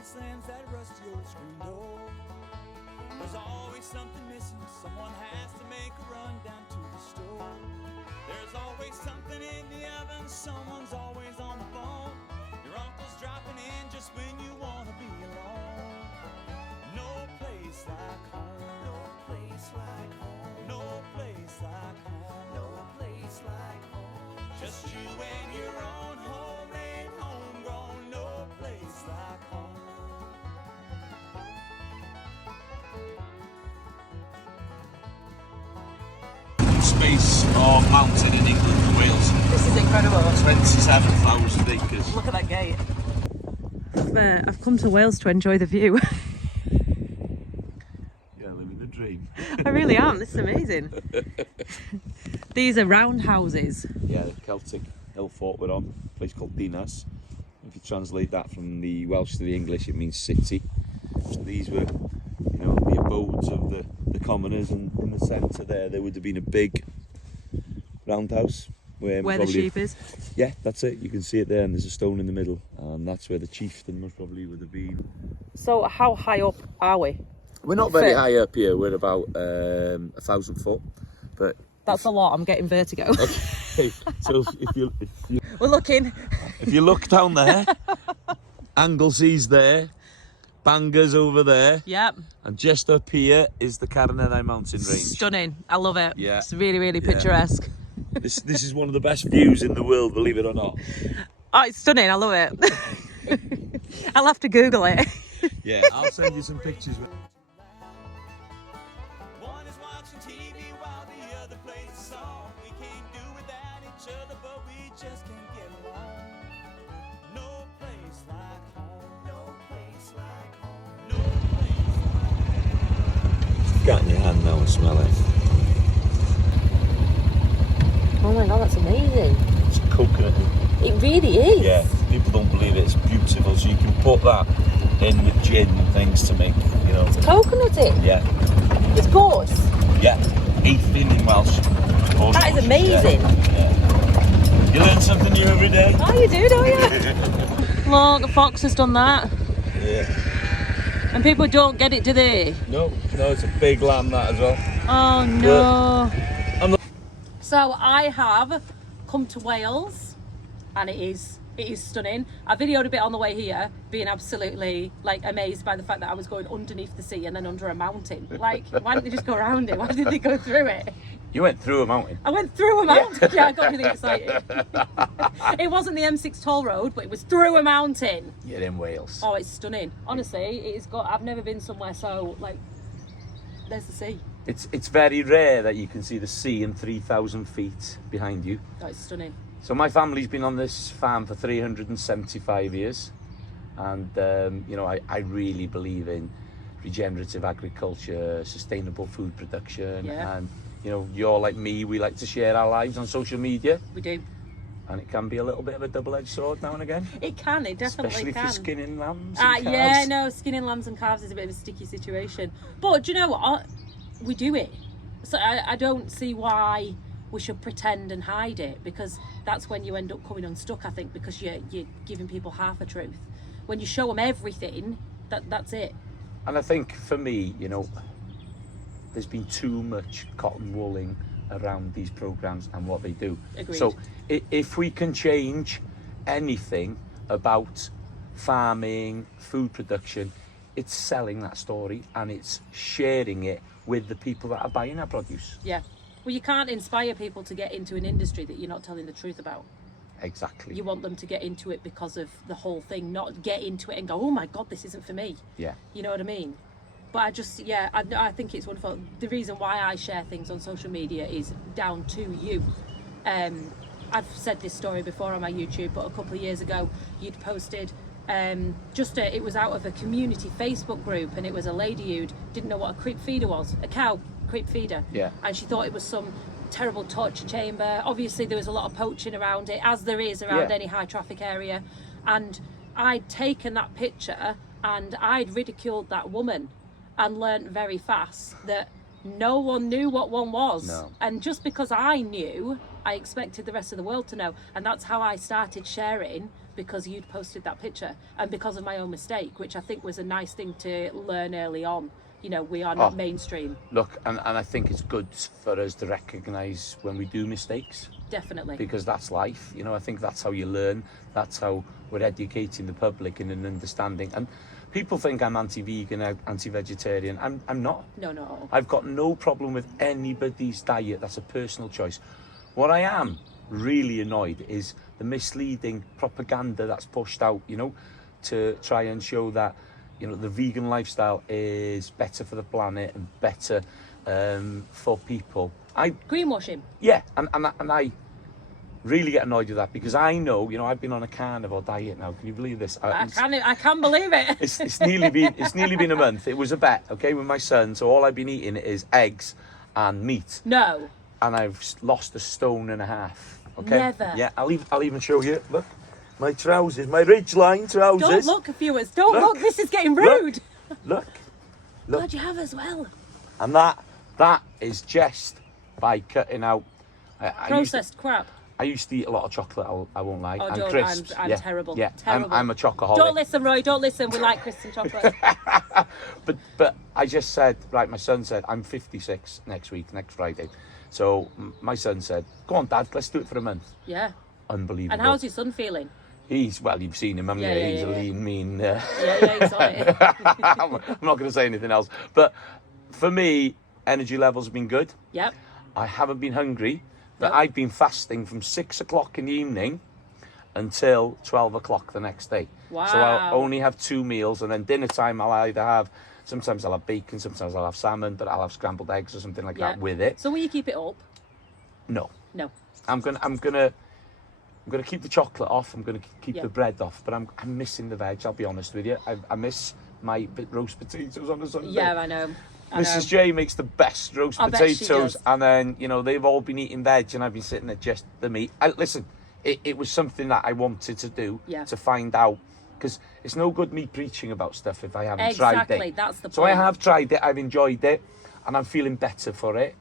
somebody slams that rusty old screen door. There's always something missing, someone has to make a run down to the store. There's always something in the oven, someone's always on the phone. Your uncle's dropping in just when you want to be alone. No place like home, no place like home, no place like home, no place like home. Just you and your own homemade, homegrown, no place like home. Space or mountain in England and Wales. This is incredible. 27,000 acres. Look at that gate. I've come to Wales to enjoy the view. Yeah, living the dream. I really am. This is amazing. These are roundhouses. Yeah, the Celtic hill fort we're on, a place called Dinas. If you translate that from the Welsh to the English, it means city. So these were, the abodes of the commoners, and in the centre there would have been a big roundhouse where the sheep is. Yeah, that's it. You can see it there, and there's a stone in the middle, and that's where the chieftain most probably would have been. So how high up are we? We're not very high up here. We're about 1,000 foot, but that's a lot. I'm getting vertigo. Okay, so We're looking. If you look down there, Anglesea's there, Bangor's over there. Yep. And just up here is the Carnarvon mountain range. Stunning. I love it. Yeah. It's really, really picturesque. This is one of the best views in the world, believe it or not. Oh, it's stunning. I love it. I'll have to Google it. Yeah, I'll send you some pictures. One is watching TV while the other plays a song. We can't do without each other, but we just can't get along. No place like home, no place like home, no place like home. Got in your hand now and smell it. Oh my god, that's amazing. It's coconut. It really is. Yeah, people don't believe it. It's beautiful. So you can put that in with gin and things to make, It's coconutty. Yeah. It's gorse. Yeah. Eithin in Welsh. That is amazing. Yeah. You learn something new every day. Oh, you do, don't you? Look, a fox has done that. Yeah. And people don't get it, do they? No, it's a big lamb that as well. Oh no. I'm not... So I have come to Wales, and it is stunning. I videoed a bit on the way here, being absolutely amazed by the fact that I was going underneath the sea and then under a mountain. Why didn't they just go around it? Why did they go through it? You went through a mountain. I went through a mountain. Yeah, I got really excited. It wasn't the M6 toll road, but it was through a mountain. You're in Wales. Oh, it's stunning. Honestly, I've never been somewhere so there's the sea. It's very rare that you can see the sea in 3,000 feet behind you. Oh, it's stunning. So my family's been on this farm for 375 years, and I really believe in regenerative agriculture, sustainable food production, and you're like me, we like to share our lives on social media. We do. And it can be a little bit of a double-edged sword now and again. It can, it definitely Especially can. for skinning lambs and calves. Yeah, no, skinning lambs and calves is a bit of a sticky situation. But do you know what? We do it. So I don't see why we should pretend and hide it, because that's when you end up coming unstuck, I think, because you're giving people half a truth. When you show them everything, that's it. And I think for me, there's been too much cotton wooling around these programs and what they do. Agreed. So if we can change anything about farming, food production, it's selling that story and it's sharing it with the people that are buying our produce. Yeah. Well, you can't inspire people to get into an industry that you're not telling the truth about. Exactly. You want them to get into it because of the whole thing, not get into it and go, oh my God, this isn't for me. Yeah. You know what I mean? But I think it's wonderful. The reason why I share things on social media is down to you. I've said this story before on my YouTube, but a couple of years ago, you'd posted it was out of a community Facebook group, and it was a lady who didn't know what a creep feeder was, a cow creep feeder. Yeah. And she thought it was some terrible torture chamber. Obviously, there was a lot of poaching around it, as there is around any high traffic area. And I'd taken that picture and I'd ridiculed that woman, and learnt very fast that no one knew what one was. No. And just because I knew, I expected the rest of the world to know. And that's how I started sharing, because you'd posted that picture and because of my own mistake, which I think was a nice thing to learn early on. You know, we are not mainstream. Look, and I think it's good for us to recognise when we do mistakes. Definitely. Because that's life. You know, I think that's how you learn. That's how we're educating the public in an understanding. And people think I'm anti-vegan, anti-vegetarian. I'm not. No. I've got no problem with anybody's diet. That's a personal choice. What I am really annoyed is the misleading propaganda that's pushed out, you know, to try and show that, you know, the vegan lifestyle is better for the planet and better for people. Greenwashing. Yeah, and I really get annoyed with that because I know, you know, I've been on a carnivore diet now. Can you believe this? I can believe it. It's nearly been a month. It was a bet, okay, with my son. So all I've been eating is eggs and meat. No. And I've lost 1.5 stone. Okay. Never. Yeah, I'll even show you. Look, my trousers, my Ridgeline trousers. Don't look, viewers. Don't look. This is getting rude. Look. God, you have as well. And that is just by cutting out Processed crap. I used to eat a lot of chocolate, I won't lie. Oh, and don't. crisps. I'm terrible. Yeah, Terrible. I'm a chocoholic. Don't listen, Roy. Don't listen. We like crisps and chocolate. But I just said, right, my son said, I'm 56 next Friday. So my son said, go on, Dad, let's do it for a month. Yeah. Unbelievable. And how's your son feeling? Well, you've seen him, haven't you? He's a lean, mean... Yeah, he's on it. I'm not going to say anything else. But for me, energy levels have been good. Yep. I haven't been hungry, but Nope. I've been fasting from 6 o'clock in the evening until 12 o'clock the next day. Wow. So I'll only have 2 meals, and then dinner time I'll either have... Sometimes I'll have bacon, sometimes I'll have salmon, but I'll have scrambled eggs or something like that with it. So will you keep it up? No. No. I'm gonna keep the chocolate off. I'm gonna keep the bread off. But I'm missing the veg. I'll be honest with you. I miss my roast potatoes on a Sunday. Yeah, I know. Mrs. J makes the best roast I bet she potatoes, does. and then you know they've all been eating veg, and I've been sitting at just the meat. Listen, it was something that I wanted to do to find out. Because it's no good me preaching about stuff if I haven't tried it. Exactly, that's the point. So I have tried it, I've enjoyed it, and I'm feeling better for it.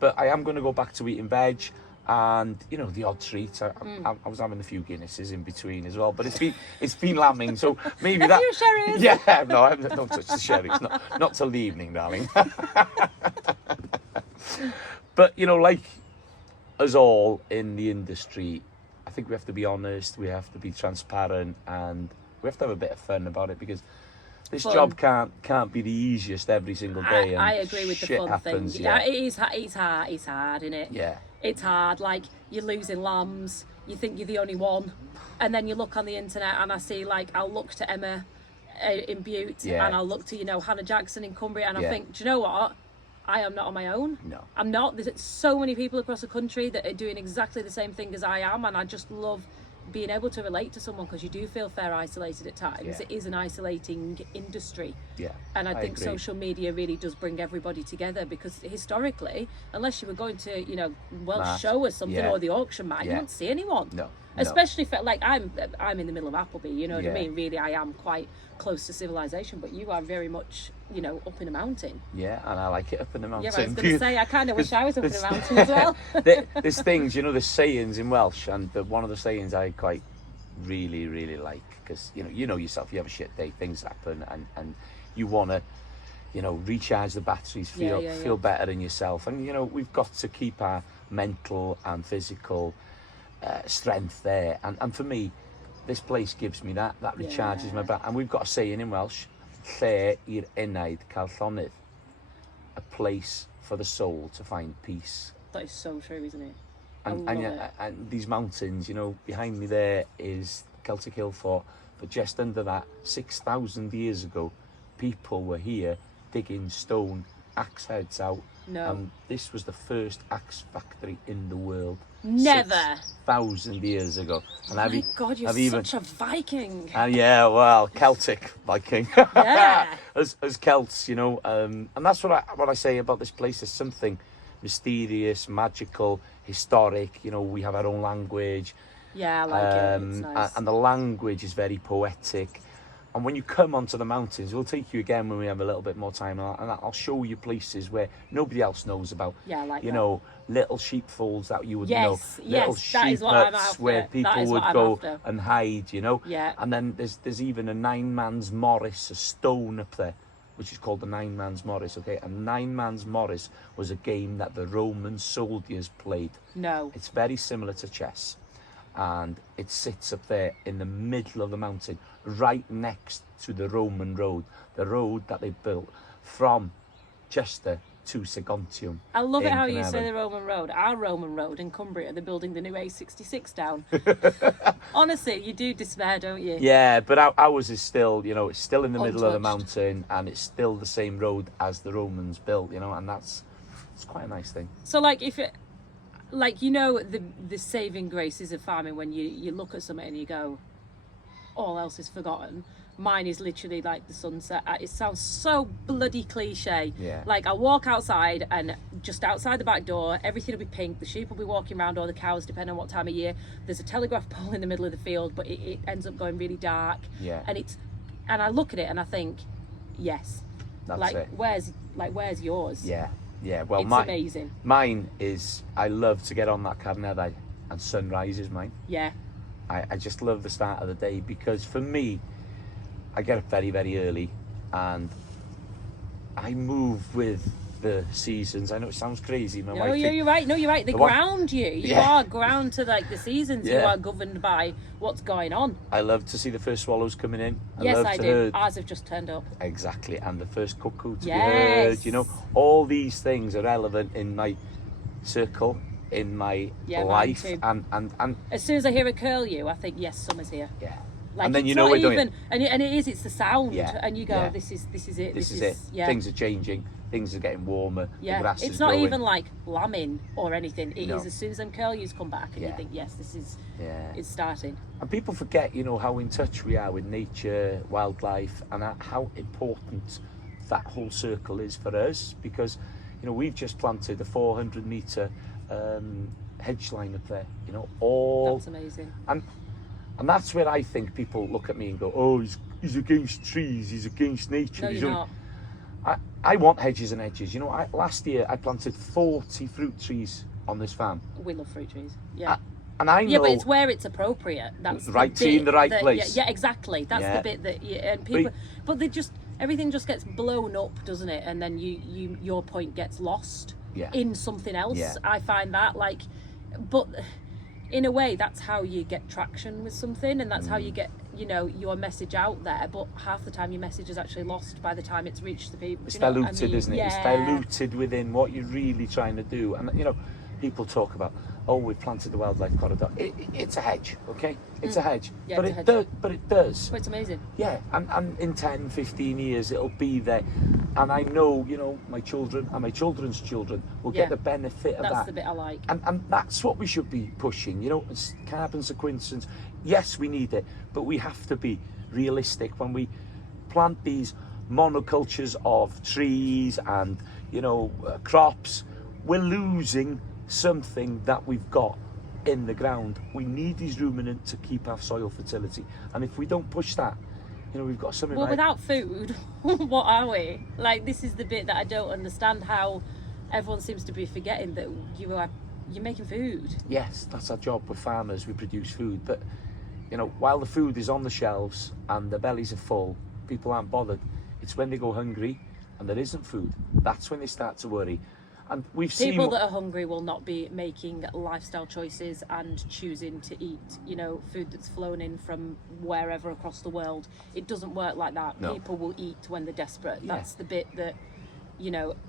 But I am going to go back to eating veg and, you know, the odd treat. I was having a few Guinnesses in between as well, but it's been lambing, so maybe that... A few sherries. Yeah, no, don't touch the sherries. Not till the evening, darling. But, you know, like us all in the industry, I think we have to be honest, we have to be transparent, and we have to have a bit of fun about it because this job can't be the easiest every single day. I agree with the shit fun happens, thing. Yeah, It is. It's hard, isn't it? Yeah. It's hard. Like you're losing lambs. You think you're the only one, and then you look on the internet and I see like I'll look to Emma in Butte and I'll look to Hannah Jackson in Cumbria and I think, do you know what? I am not on my own. No. I'm not. There's so many people across the country that are doing exactly the same thing as I am, and I just love being able to relate to someone because you do feel fair isolated at times. Yeah. It is an isolating industry. Yeah. And I think agree. social media really does bring everybody together because historically, unless you were going to, Welsh Show or something or the auction mat, you wouldn't see anyone. No. Especially for like I'm in the middle of Appleby, you know what I Yeah. mean? Really, I am quite close to civilization, but you are very much, up in a mountain. Yeah, and I like it up in the mountain. Yeah, I was going to say, I kind of wish I was up in a mountain as well. There's things, there's sayings in Welsh, and one of the sayings I quite really, really like, because, you know yourself, you have a shit day, things happen, and you want to, recharge the batteries, feel better in yourself. And, we've got to keep our mental and physical strength there. And for me, this place gives me that recharges my back. And we've got a saying in Welsh, lle i'r enaid cael llonydd, a place for the soul to find peace. That is so true, isn't it? And these mountains, behind me there is Celtic Hill Fort. But just under that, 6,000 years ago, people were here digging stone, axe heads out. No. And this was the first axe factory in the world. Never. 6,000 years ago. And Oh my God, you're such a Viking. Yeah, well, Celtic Viking. Yeah. as Celts, and that's what I say about this place. There's something mysterious, magical, historic. We have our own language. Yeah, I like it. It's nice. And the language is very poetic. And when you come onto the mountains, we'll take you again when we have a little bit more time, and I'll show you places where nobody else knows about. Yeah, I like you that. know, little sheepfolds that you would Yes, know, yes, little that is sheep what I'm huts after. where That people is would what I'm go after. and hide. You know. Yeah. And then there's even a 9 man's Morris, a stone up there, which is called the 9 man's Morris. Okay, a 9 man's Morris was a game that the Roman soldiers played. No. It's very similar to chess, and it sits up there in the middle of the mountain, right next to the Roman road, the road that they built from Chester to Saguntium. I love it in how you say Carnarvon. the Roman road. Our Roman road in Cumbria, they're building the new A66 down. Honestly, you do despair, don't you? Yeah, but ours is still, you know, it's still in the middle of the Untouched. mountain, and it's still the same road as the Romans built, you know, and it's quite a nice thing. So like if it, like you know the saving graces of farming when you look at something and you go, all else is forgotten. Mine is literally like the sunset. It sounds so bloody cliche. Yeah. Like I walk outside and just outside the back door, everything will be pink. The sheep will be walking around, or the cows, depending on what time of year. There's a telegraph pole in the middle of the field, but it ends up going really dark. Yeah. And I look at it and I think, yes. That's like it. where's yours? Yeah, yeah. Well, It's amazing. Mine is, I love to get on that Carnarvon, and sunrise is mine. Yeah. I just love the start of the day, because for me, I get up very, very early, and I move with the seasons. I know it sounds crazy. My No, wife you're right. No, you're right. They The what? ground you. You Yeah. are ground to like the seasons. You Yeah. are governed by what's going on. I love to see the first swallows coming in. Yes, love I to do. hear- Ours have just turned up. Exactly, and the first cuckoo to be Yes. heard. You know, all these things are relevant in my circle, in my Yeah, mine life, too. and As soon as I hear a curlew, I think yes, summer's here. yeah. Like, And then it's you know not we're doing even, it. and it is. It's the sound, Yeah, and you go, yeah. this is it. This is it. Yeah. Things are changing. Things are getting warmer. Yeah, The grass it's is not growing. even like lambing or anything. It is No. as soon as them curlews come back, and you Yeah. think, yes, this is Yeah. it's starting. And people forget, you know, how in touch we are with nature, wildlife, and how important that whole circle is for us. Because, you know, we've just planted a 400-metre hedge line up there. You know, all That's amazing. and that's where I think people look at me and go, "Oh, he's against trees. He's against nature." No, he's you're only-" not. I want hedges and edges. You know, last year I planted 40 fruit trees on this farm, We love fruit trees. Yeah. and I know. Yeah, but it's where it's appropriate. That's Right the tree in bit the right that- place. Yeah, exactly. That's Yeah. the bit that and people. But they just everything just gets blown up, doesn't it? And then your point gets lost Yeah. in something else. Yeah. I find that but in a way, that's how you get traction with something, and that's how you get your message out there. But half the time, your message is actually lost by the time it's reached the people. It's Do you know what I diluted, mean? isn't it? It's Yeah. diluted within what you're really trying to do. And, you know, people talk about, oh, we've planted the wildlife corridor. It's a hedge, okay? It's a hedge. Yeah, but it's a hedge. does. But it does. But it's amazing. Yeah, and in 10, 15 years, it'll be there. And I know, you know, my children and my children's children will Yeah. get the benefit of That's that. the bit I like. And that's what we should be pushing, you know, it's carbon sequencing. Yes, we need it, but we have to be realistic when we plant these monocultures of trees and, you know, crops. We're losing something that we've got in the ground. We need these ruminants to keep our soil fertility. And if we don't push that, you know, we've got something Well, like... without food, what are we? Like, this is the bit that I don't understand, how everyone seems to be forgetting that you're making food. Yes, that's our job. We're farmers, we produce food. But, you know, while the food is on the shelves and their bellies are full, people aren't bothered. It's when they go hungry and there isn't food, that's when they start to worry. And we've seen... People that are hungry will not be making lifestyle choices and choosing to eat, food that's flown in from wherever across the world. It doesn't work like that. No. People will eat when they're desperate. Yeah. That's the bit that,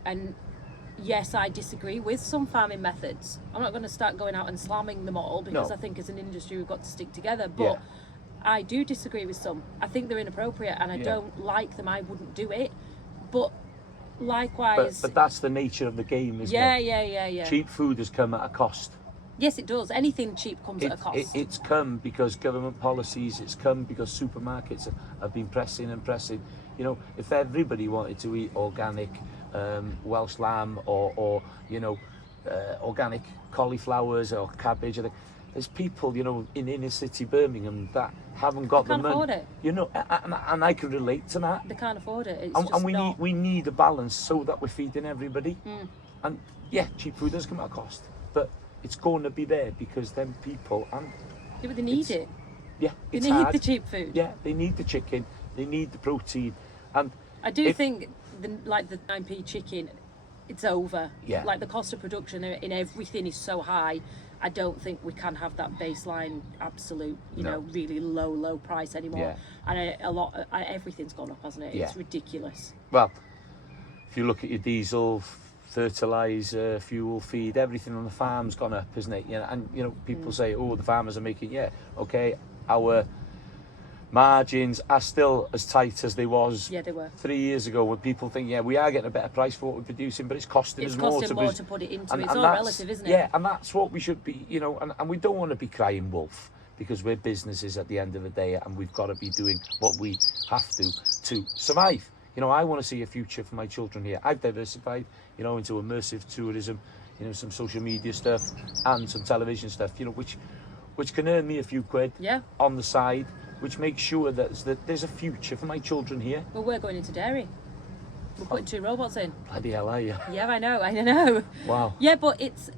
and yes, I disagree with some farming methods. I'm not going to start going out and slamming them all, because No. I think as an industry we've got to stick together. But Yeah. I do disagree with some. I think they're inappropriate and I Yeah. don't like them. I wouldn't do it. But likewise... But that's the nature of the game, isn't it? Yeah. Cheap food has come at a cost. Yes, it does. Anything cheap comes at a cost. It's come because government policies, it's come because supermarkets have been pressing and pressing. You know, if everybody wanted to eat organic Welsh lamb or organic cauliflowers or cabbage, there's people, you know, in inner city Birmingham that haven't got the Can't money. afford it. You know, and I can relate to that. They can't afford it. It's And, just and not. we need a balance so that we're feeding everybody. And yeah, cheap food does come at a cost, but it's going to be there because then people and Yeah, but they need it's- it. yeah, They it's need hard. the cheap food. Yeah, they need the chicken, they need the protein, and I do if- think the 9p chicken, it's over. Yeah. Like the cost of production in everything is so high. I don't think we can have that baseline absolute, you No. know, really low price anymore. Yeah. And everything's gone up, hasn't it? Yeah. It's ridiculous. well, if you look at your diesel, fertilizer, fuel, feed, everything on the farm's gone up, isn't it? You know, and you know, people say, oh, the farmers are making, yeah, okay, our margins are still as tight as they was Yeah, they were. 3 years ago, when people think, yeah, we are getting a better price for what we're producing, but it's costing It's us more costing more to to put it into and- it. It's and all that's- relative, isn't it? Yeah, and that's what we should be, you know, and we don't want to be crying wolf, because we're businesses at the end of the day, and we've got to be doing what we have to survive. You know, I want to see a future for my children here. I've diversified, you know, into immersive tourism, you know, some social media stuff and some television stuff, you know, which can earn me a few quid Yeah. on the side, which makes sure that there's a future for my children here. Well, we're going into dairy. We're putting 2 robots in. Bloody hell, are you? Yeah, I know. Wow. Yeah, but it's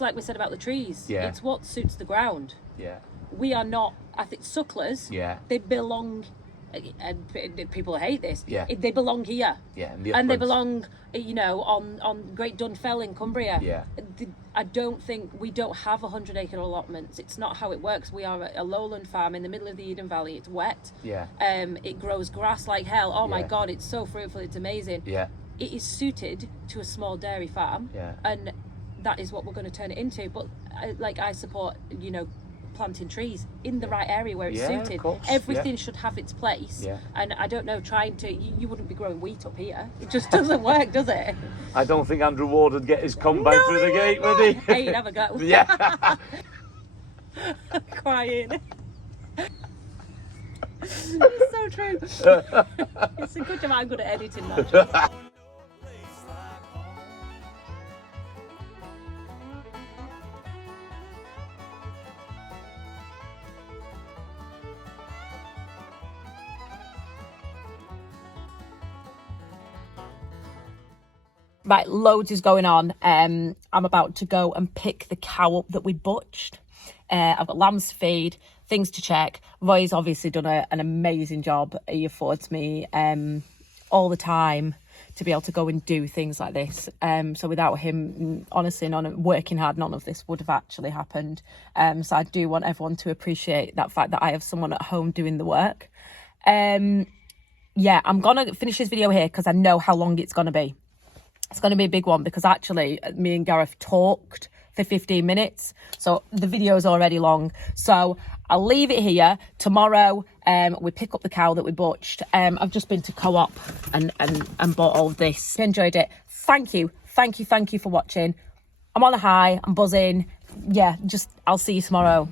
like we said about the trees. Yeah. It's what suits the ground. Yeah. We are not, I think sucklers, Yeah. they belong, and people hate this, Yeah. they belong here. Yeah. And, the And they uplands. belong, you know, on Great Dunfell in Cumbria. Yeah. I don't think, we don't have 100-acre allotments. It's not how it works. We are a lowland farm in the middle of the Eden Valley. It's wet. Yeah. It grows grass like hell. Oh my Yeah. God, it's so fruitful. It's amazing. Yeah. It is suited to a small dairy farm. Yeah. And that is what we're going to turn it into. But I support, you know, planting trees in the right area where it's Yeah, of suited. course, Everything yeah. should have its place. Yeah. And I don't know, trying to, you wouldn't be growing wheat up here. It just doesn't work, does it? I don't think Andrew Ward would get his combine No, through the he gate, would would not. he? Hey, you'd have a go. Yeah. Crying. It's so true. It's a good job I'm good at editing that. Joe. No place like home. Right, loads is going on. I'm about to go and pick the cow up that we butched. I've got lambs to feed, things to check. Roy's obviously done an amazing job. He affords me all the time to be able to go and do things like this. So without him, honestly, working hard, none of this would have actually happened. So I do want everyone to appreciate that fact that I have someone at home doing the work. Yeah, I'm going to finish this video here because I know how long it's going to be. It's going to be a big one because actually me and Gareth talked for 15 minutes. So the video is already long. So I'll leave it here. Tomorrow we pick up the cow that we butched. I've just been to Co-op and bought all of this. If you enjoyed it, thank you for watching. I'm on a high. I'm buzzing. Yeah, I'll see you tomorrow.